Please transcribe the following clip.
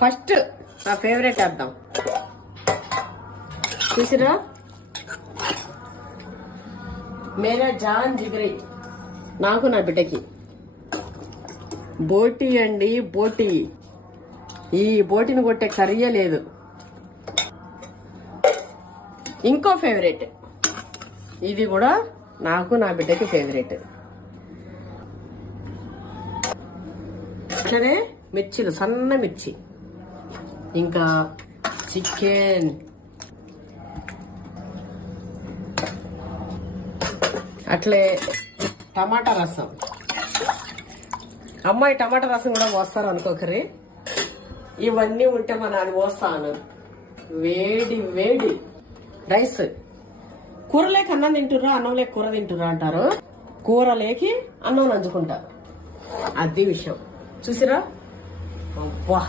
First నా favourite వేద్దాం. చూసిరా, మేరా జాన్ జిగరి, నాకు నా బిడ్డకి బోటి అండి. బోటి, ఈ బోటిని కొట్టే కర్రీయే లేదు. ఇంకో ఫేవరెట్, ఇది కూడా నాకు నా బిడ్డకి ఫేవరెట్. అట్లనే మిర్చిలు, సన్న మిర్చి, ఇంకా చికెన్, అట్లే టమాటా రసం. అమ్మాయి టమాటా రసం కూడా పోస్తారు అనుకోకరి. ఇవన్నీ ఉంటే మన అది పోస్తాను. వేడి వేడి రైస్. కూర లేక అన్నం తింటుర్రా, అన్నం లేక కూర తింటుర్రా అంటారు. కూర లేకి అన్నం నంచుకుంటారు. అది విషయం. చూసిరా, అబ్బా